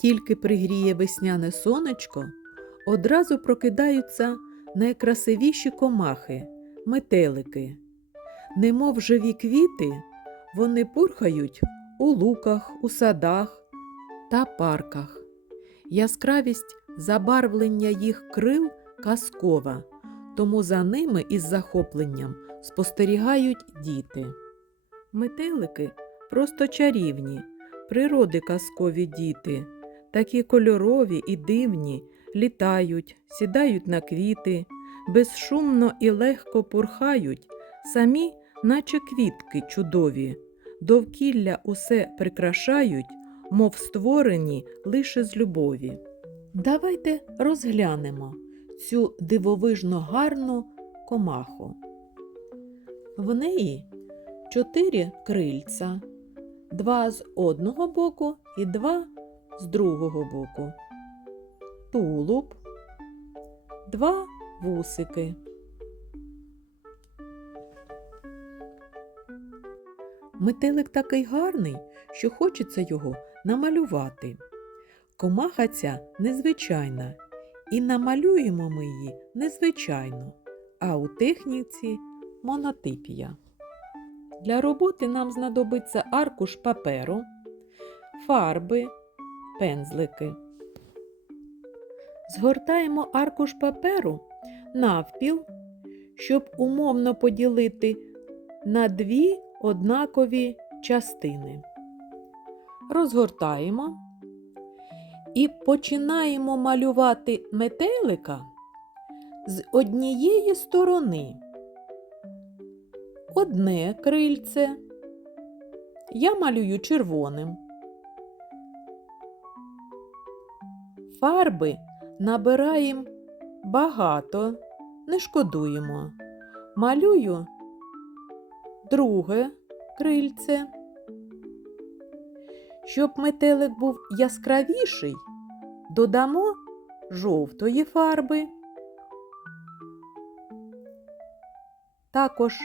Тільки пригріє весняне сонечко, одразу прокидаються найкрасивіші комахи, метелики. Немов живі квіти, вони пурхають у луках, у садах та парках. Яскравість забарвлення їх крил казкова, тому за ними із захопленням спостерігають діти. Метелики просто чарівні, природи казкові діти, такі кольорові і дивні, літають, сідають на квіти, безшумно і легко пурхають, самі, наче квітки чудові, довкілля усе прикрашають, мов створені лише з любові. Давайте розглянемо цю дивовижно гарну комаху. В неї чотири крильця, два з одного боку і два з другого боку, тулуб, два вусики. Метелик такий гарний, що хочеться його намалювати. Комаха ця незвичайна, і намалюємо ми її незвичайно, а у техніці монотипія. Для роботи нам знадобиться аркуш паперу, фарби, пензлики. Згортаємо аркуш паперу навпіл, щоб умовно поділити на дві однакові частини. Розгортаємо і починаємо малювати метелика з однієї сторони. Одне крильце я малюю червоним. Фарби набираємо багато, не шкодуємо. Малюю друге крильце. Щоб метелик був яскравіший, додамо жовтої фарби. Також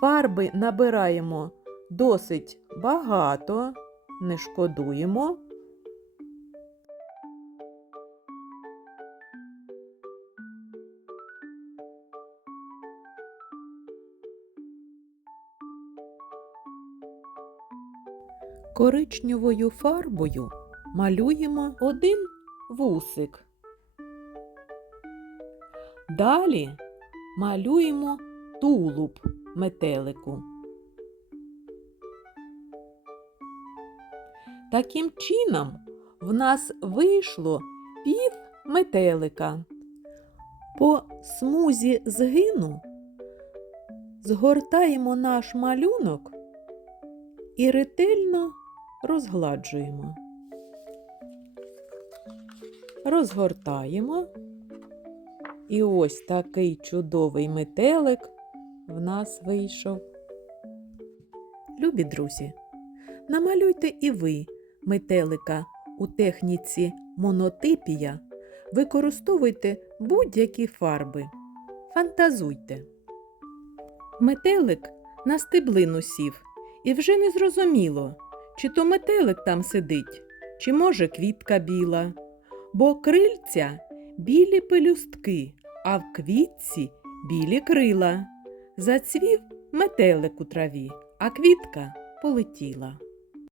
фарби набираємо досить багато, не шкодуємо. Коричневою фарбою малюємо один вусик. Далі малюємо тулуб метелику. Таким чином в нас вийшло пів метелика. По смузі згину згортаємо наш малюнок і ретельно розгладжуємо. Розгортаємо. І ось такий чудовий метелик в нас вийшов. Любі друзі, намалюйте і ви метелика у техніці монотипія, використовуйте будь-які фарби. Фантазуйте. Метелик на стеблину сів, і вже не зрозуміло, чи то метелик там сидить, чи може квітка біла, бо крильця білі пелюстки, а в квітці білі крила. Зацвів метелик у траві, а квітка полетіла.